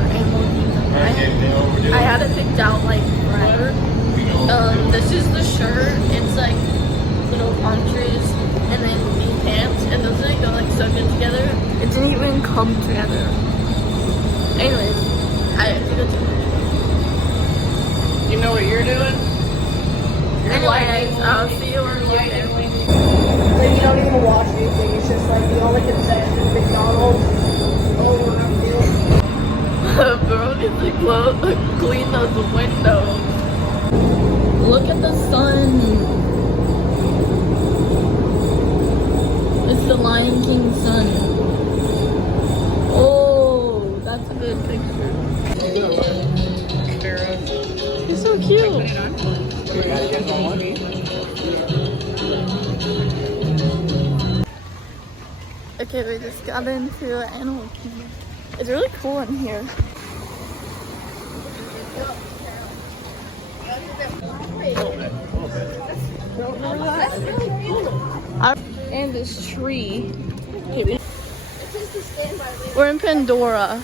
Animal Kingdom. I had it picked out like forever. This is the shirt. It's like little palm trees and then these pants, and those like go like so good together. It didn't even come together. Anyways, I think it's You know what you're doing? anyways, I'll see you when we get there. Like you don't even watch anything. It's just like the only concession is McDonald's. Oh, we're not feeling. Bro needs to clean those windows. Look at the sun. It's the Lion King sun. Oh, that's a good picture. He's so cute. Okay, we just got into Animal Kingdom. It's really cool in here. And this tree. Okay, we're in Pandora.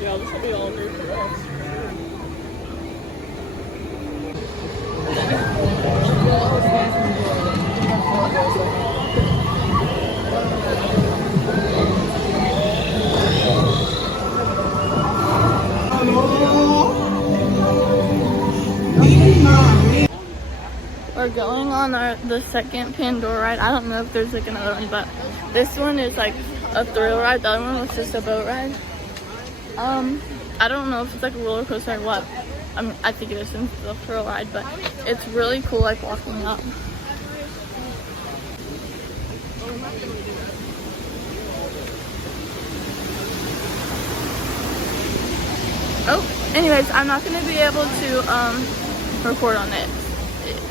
Yeah, this will be all new for us. We're going on the second Pandora ride. I don't know if there's like another one, but this one is like a thrill ride. The other one was just a boat ride. I don't know if it's like a roller coaster or what. I mean, I think it is since it's a thrill ride, but it's really cool like walking up. Oh, anyways, I'm not going to be able to record on it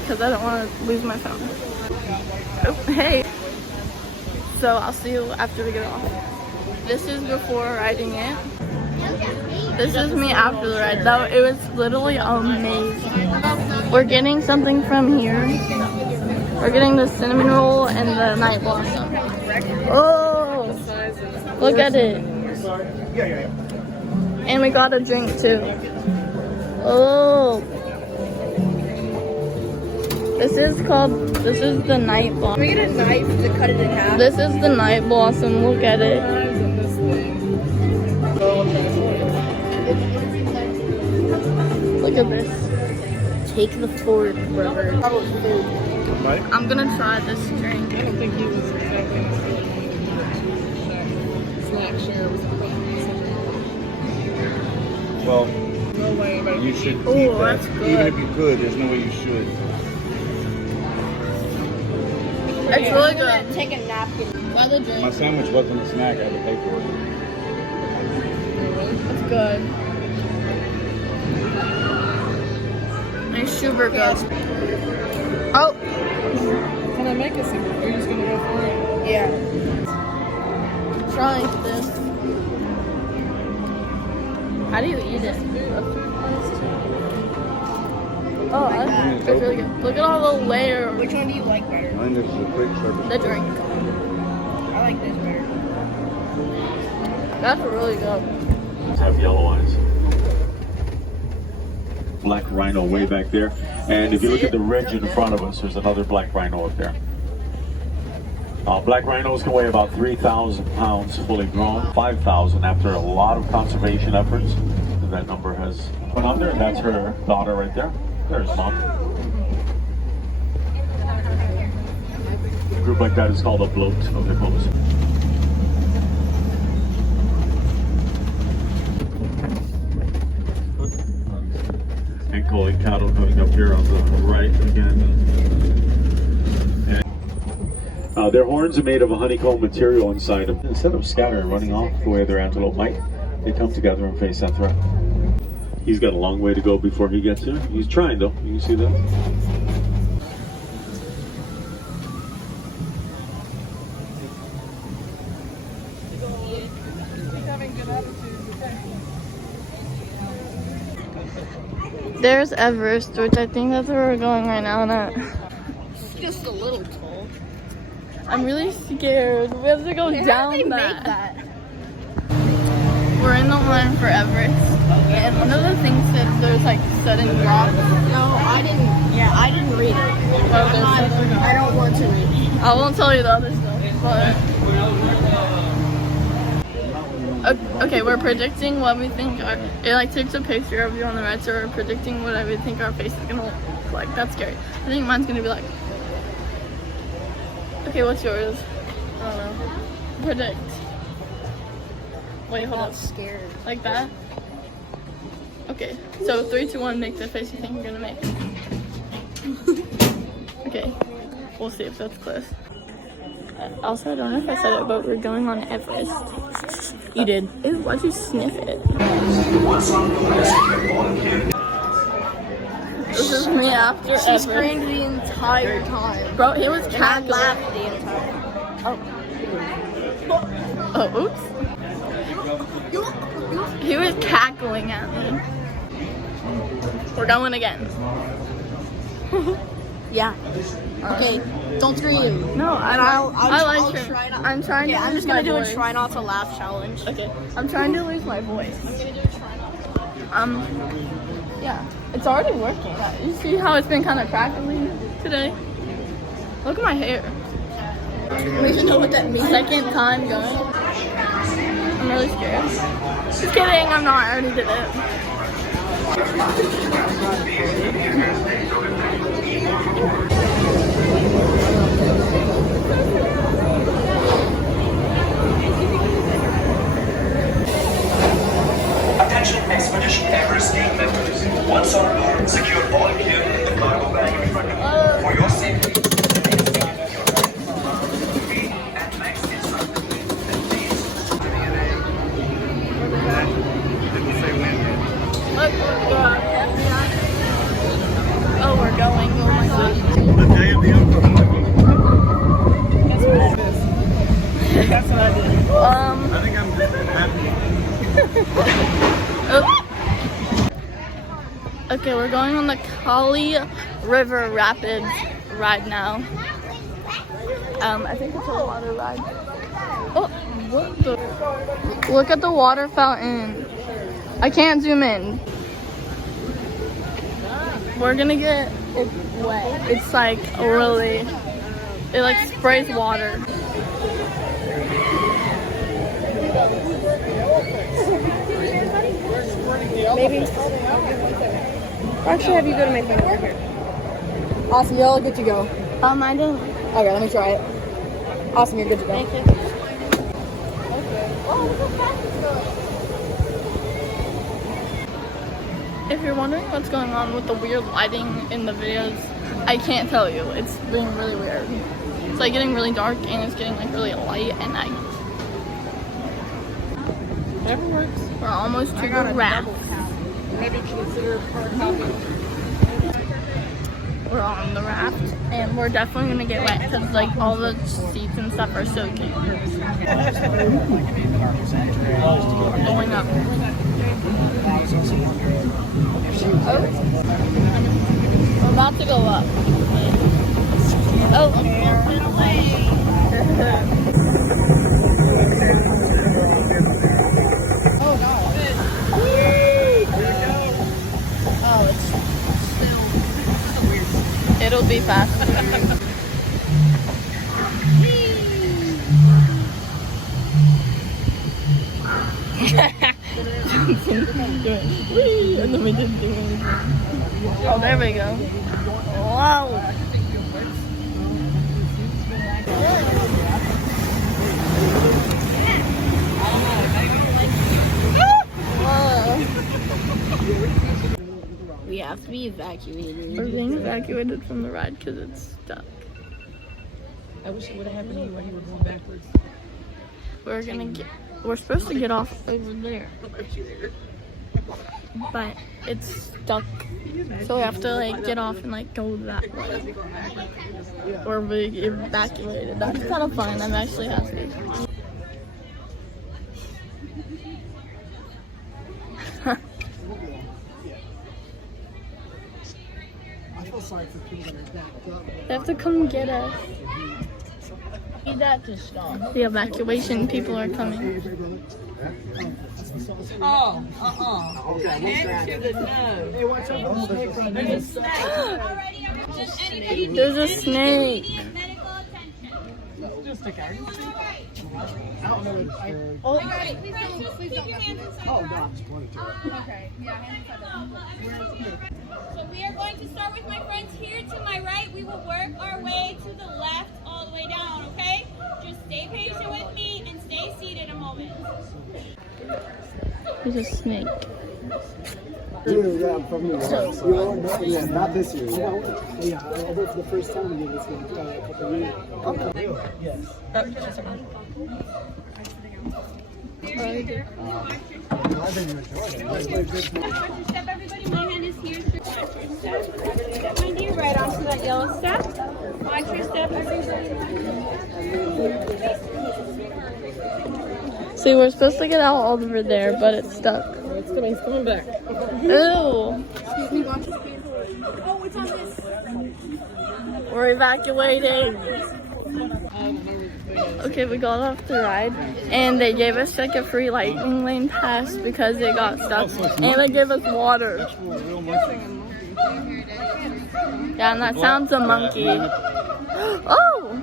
because I don't want to lose my phone. Oh, hey. So I'll see you after we get off. This is before riding it. This is me after the ride. Though it was literally amazing. We're getting something from here. We're getting the cinnamon roll and the night blossom. Oh, look at it. And we got a drink too. Oh. This is the night blossom. Can we get a knife to cut it in half? This is the night blossom. Look at it. Look at this. Take the fork, brother. I'm gonna try this drink. I don't think he was exactly snack share was Well, no way anybody you should Ooh, eat that. that's good. Even if you could, there's no way you should. It's really good. Take a napkin. Try the My drink. sandwich wasn't a snack. I had to pay for it. It's good. It's super good. Oh, Can I make a single? You're just gonna go for it? yeah. Try this. How do you eat it? Oh, it's really good. Look at all the layers. Which one do you like better? Mine is a quick service. The drink. I like this better. That's really good. Have yellow eyes. Black rhino way back there. And if you look at the ridge in front of us, there's another black rhino up there. Black rhinos can weigh about 3,000 pounds fully grown, 5,000 after a lot of conservation efforts. That number has went under, and that's her daughter right there. There's mom. A group like that is called a bloat of the coast. And Coley cattle coming up here on the right again. And, their horns are made of a honeycomb material inside them. Instead of scattering, running off the way their antelope might, they come together and face that threat. He's got a long way to go before he gets here. He's trying though. You can see that. There's Everest, which I think that's where we're going right now. just a little tall. I'm really scared. We have to go How down did they that. make that? We're in the line for Everest, and one of the things that there's like sudden drops. No, I didn't. Yeah, I didn't read it. Oh, there's sudden drops. I don't want to read it. I won't tell you the other stuff, but okay, we're predicting what we think our. It like takes a picture of you on the right, so we're predicting what I would think our face is gonna look like. That's scary. I think mine's gonna be like. Okay, what's yours? I don't know. Predict. Wait, hold I'm up. scared. Like that? Okay, so 3, 2, 1, make the face you think you're gonna make. Okay, we'll see if that's close. Also, I don't know if I said it, but we're going on Everest. You did. Ew, why'd you sniff it? This is me after She Everest. screamed the entire time. Bro, he was And I cackling. laughed the entire time. Oh, oops. He was cackling at me. We're going again. Yeah. Okay, don't scream. No, And I'll like try trying. not. I'm trying Okay, to I'm lose just gonna my do voice. a try not to laugh challenge. Okay, I'm trying to lose my voice. I'm gonna do a try not to. Yeah, it's already working. You see how it's been kind of crackly today? Look at my hair. I don't even know what that means. Second time going. I'm really scared. Just kidding, I'm not. I already did it. Attention Expedition Everest team members. Once on board, secure all gear in the cargo bag in front of you. For your safety, the next step of your life. Be at max inside the plane. And please, Look, oh, we're going. Oh my gosh. That's what I did. I think I'm happy. Oh. Okay, we're going on the Kali River Rapids ride now. I think it's a water ride. Oh, what the? Look at the water fountain. I can't zoom in. We're gonna get it wet. It's like really, it like sprays water. Maybe. Actually, have you go to my phone over here. Awesome, you're all good to go. I didn't. Okay, let me try it. Awesome, you're good to go. Thank you. If you're wondering what's going on with the weird lighting in the videos, I can't tell you. It's being really weird. It's like getting really dark and it's getting like really light at night. Whatever works. We're almost to the raft. Maybe consider part hopping. We're on the raft and we're definitely gonna get wet because like all the seats and stuff are soaking. We're going up. Oh, we're about to go up. Oh. It'll be fast. And then we didn't do anything. Oh, there we go. Wow. We have to be evacuated. We're being evacuated from the ride because it's stuck. I wish it would have happened to you while you were going backwards. We're supposed to get off over there. But it's stuck. So we have to like get off and like go that way. Or we get evacuated. That's kind of fun. I'm actually happy. I feel so They have to come get us. Need that to stop. The evacuation people are coming. Oh, head to the nose. Hey, watch out for the snake. There's a snake. Just a guy. Oh, please don't your hands inside. Oh, God. Okay, so we are going to start with my friends here to my right. We will work our way to the left all the way down, okay? Just stay patient with me and stay seated a moment. There's a snake. Yeah, from here. Yeah, not this year. Yeah, I'll go for the first time again this game. A couple of years. Okay. Yes. I've been enjoying it. Watch your step, everybody. My hand is here. Watch your step. Step, my dear, right onto that yellow step. Watch your step, everybody. See, we're supposed to get out over there, but it's stuck. It's coming back. Ew. Oh, it's on this. We're evacuating. Okay, we got off the ride, and they gave us like a free lightning lane pass because it got stuck, and they gave us water. Yeah, and that sounds a monkey. Oh!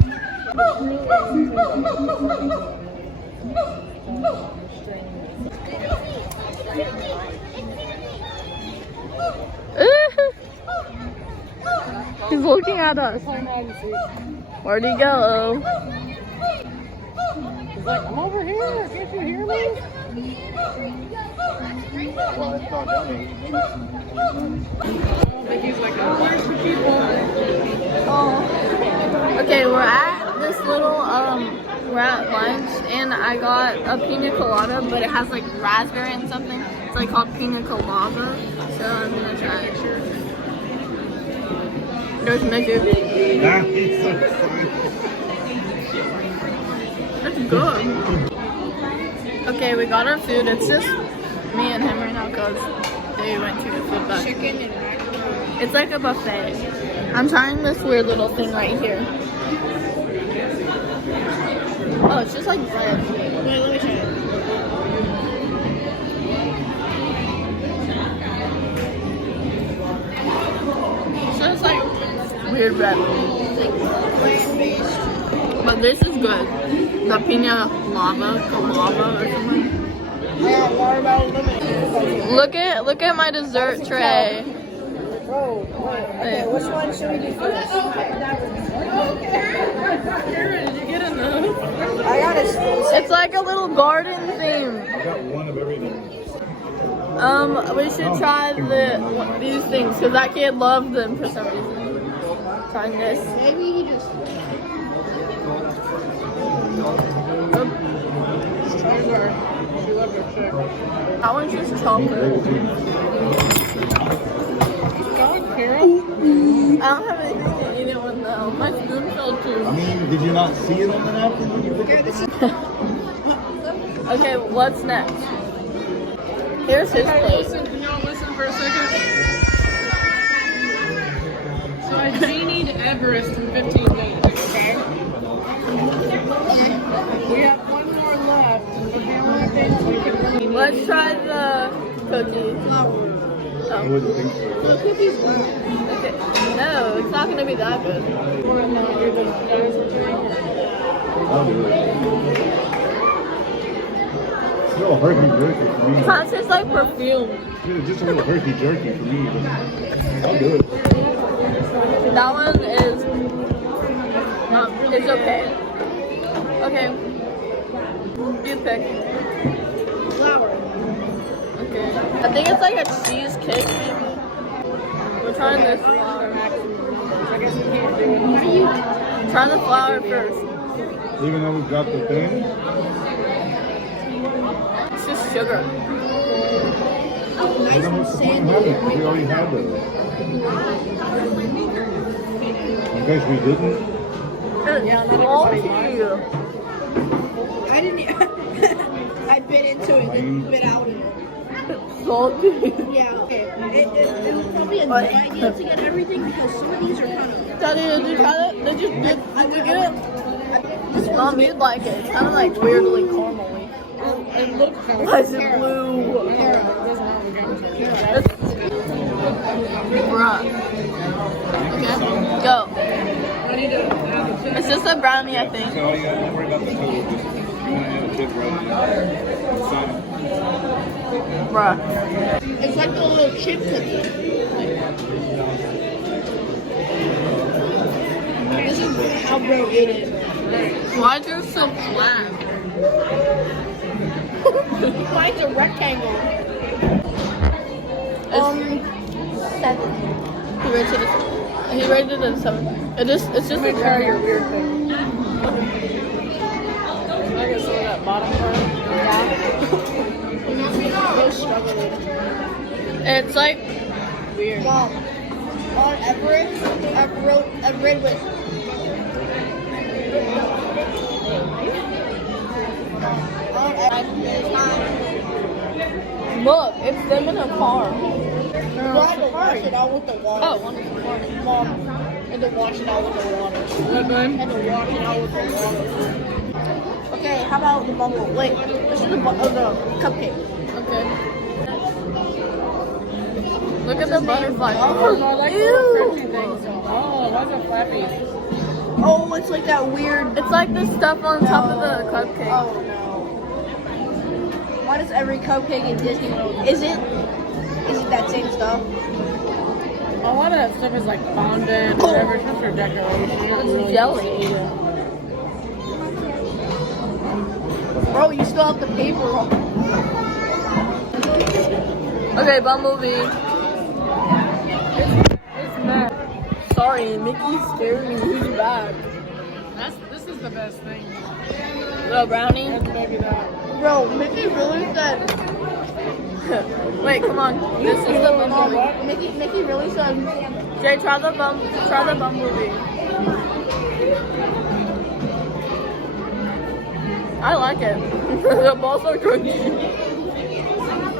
He's looking at us. Where'd he go? He's like, I'm over here. Can't you hear me? He's like, oh, where's the people? Oh. Okay, we're at this little, we're at lunch, and I got a pina colada, but it has like raspberry and something. It's like called pina colada, so I'm gonna try it. There's Mickey. It's good. Okay, we got our food. It's just me and him right now because they went to get food back. Chicken and macaroni. It's like a buffet. I'm trying this weird little thing right here. Oh, it's just like bread. Wait, let me try it. So it's like weird bread. But this is good. The pina colada or something. I got watermelon lemonade. Look at my dessert tray. Bro, okay, which one should we do first? Did you get enough? I got a It's like a little garden theme. I got one of everything. We should try these things because that kid loved them for some reason. Trying this. Maybe he just. She loved her shit. That one's just chocolate. I don't have anything to eat it with though. My spoon fell too. I mean, did you not see it on the napkin when you look at this? Okay, what's next? Here's his plate. Listen for a second. So I genied Everest in 15 days, okay? We have one more left. Okay, one of things we can really Let's try the cookies. I wouldn't think so. The cookies left. Okay. No, it's not gonna be that good. I'll do it. It's a little herky-jerky for me. It kind of tastes like perfume. Yeah, just a little herky-jerky for me, but I'll do it. That one is not. It's okay. Okay. You pick. Flour. Okay. I think it's like a cheesecake, maybe. We're trying this flour. I guess we can't do it. Try the flour first. Even though we've got the thing, It's just sugar. then what's the point of having it? We already have it. In case we didn't, It's salty. I didn't. I bit into it and bit out of it. salty. Yeah, okay. It was probably a good idea to get everything because some of these are kind of. Daddy, did you try it? Did you get it? Mom, you'd like it. It's kind of like weirdly caramely. It looks kind Why is it blue? Bruh. Okay, go. It's just a brownie, I think. So you gotta worry about the total. You want to add a chip right Bruh. It's like a little chip cookie. This is how bro ate it. Why is yours so flat? Mine's a rectangle. 7. He rated it a 7. It's just a carry your weird thing. I guess some of that bottom part. It's like Weird. Mom, on Everett, I've read with. look, it's them in a car. Wash it out with the water. Oh, wonderful. Mom, and to wash it out with the water. What then? And to wash it out with the water. Okay, how about the bubble? Wait, let's do the cupcake. Okay. Look at the butterfly. I like the crunchy things. Oh, why's it flappy? Oh, it's like that weird. It's like the stuff on top of the cupcake. Oh no. Why does every cupcake in Disney World? Is it that same stuff? A lot of that stuff is like fondant, whatever, it's just for decoration. You don't really jelly. eat it. Bro, you still have the paper on. Okay, Bumblebee. It's mad. Sorry, Mickey's scary. Who's back? This is the best thing. Little brownie. That's maybe that. Bro, Mickey really said. Wait, come on. This is the Bumblebee. Mickey really said. Jay, try the Bumblebee. I like it. The balls are crunchy.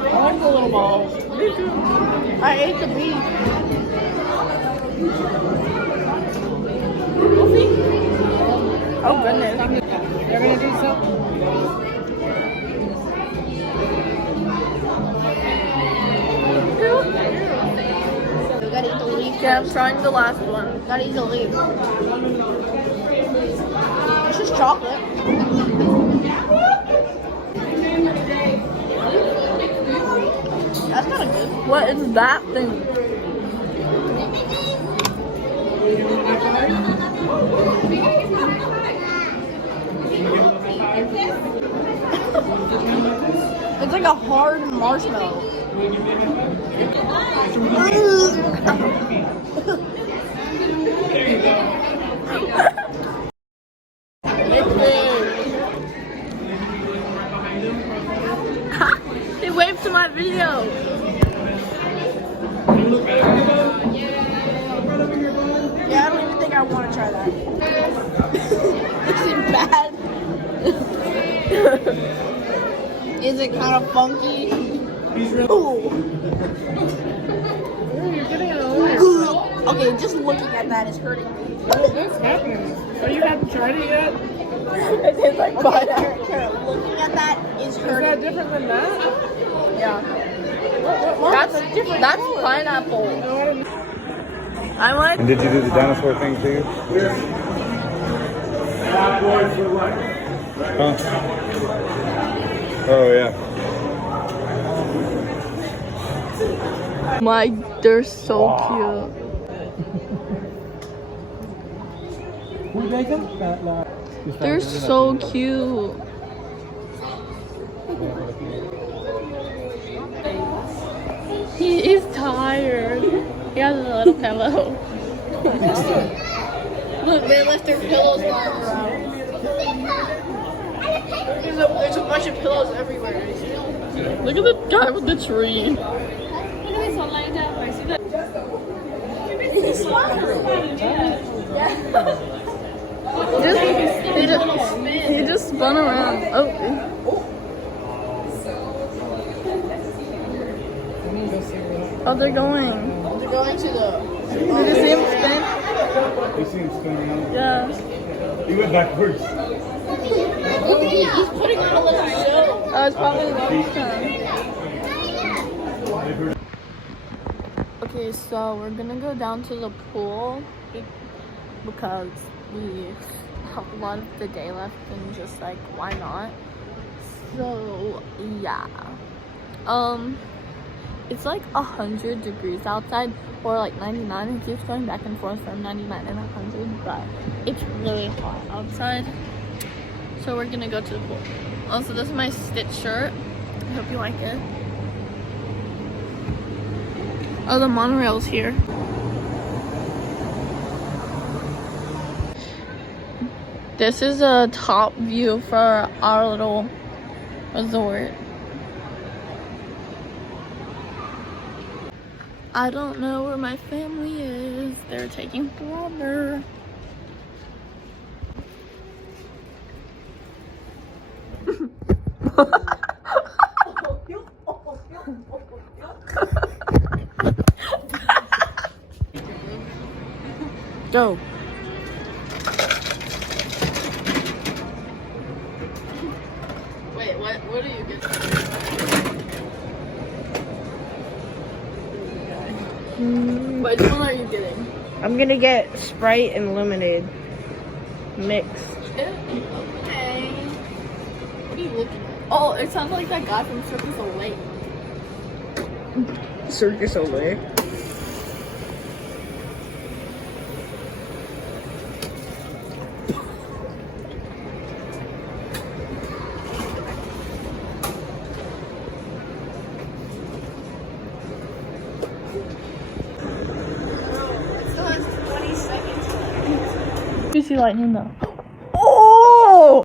I like the little balls. Me too. I ate the beef. Oh goodness. They're gonna do something. We gotta eat the leaf. Yeah, I'm trying the last one. Gotta eat the leaf. It's just chocolate. That's kind of good. What is that thing? It's like a hard marshmallow. He waved to my video. Yeah, I don't even think I want to try that. Is it bad? Is it kind of funky? Ooh. You're getting it over. Okay, just looking at that is hurting me. What's happening? Oh, you haven't tried it yet? It tastes like Okay, butter. looking at that is Is hurting that me. different than that? Yeah. What? That's pineapple. I like. And did you do the dinosaur thing too? Huh? Oh yeah. They're so cute. We make them? They're so cute. He is tired. He has a little pillow. Look, they left their pillows lying around. There's a bunch of pillows everywhere. Look at the guy with the tree. He just spun around. Oh. Oh, they're going. They're going to the. Did you see him spin? You see him spin around? Yeah. He went backwards. He's putting on a little show. Oh, it's probably the last time. Okay, so we're gonna go down to the pool because we have a lot of the day left and just like, why not? So yeah. It's like 100 degrees outside, or like 99. It keeps going back and forth from 99 and 100, but it's really hot outside. So we're gonna go to the pool. Also, this is my Stitch shirt. I hope you like it. Oh, the monorail's here. This is a top view for our little resort. I don't know where my family is. They're taking forever. Go. Wait, what are you getting? Which one are you getting? I'm gonna get Sprite and lemonade mixed. Okay. What are you looking at? Oh, it sounds like that guy from Circus Olay. Circus Olay. You see lightning though.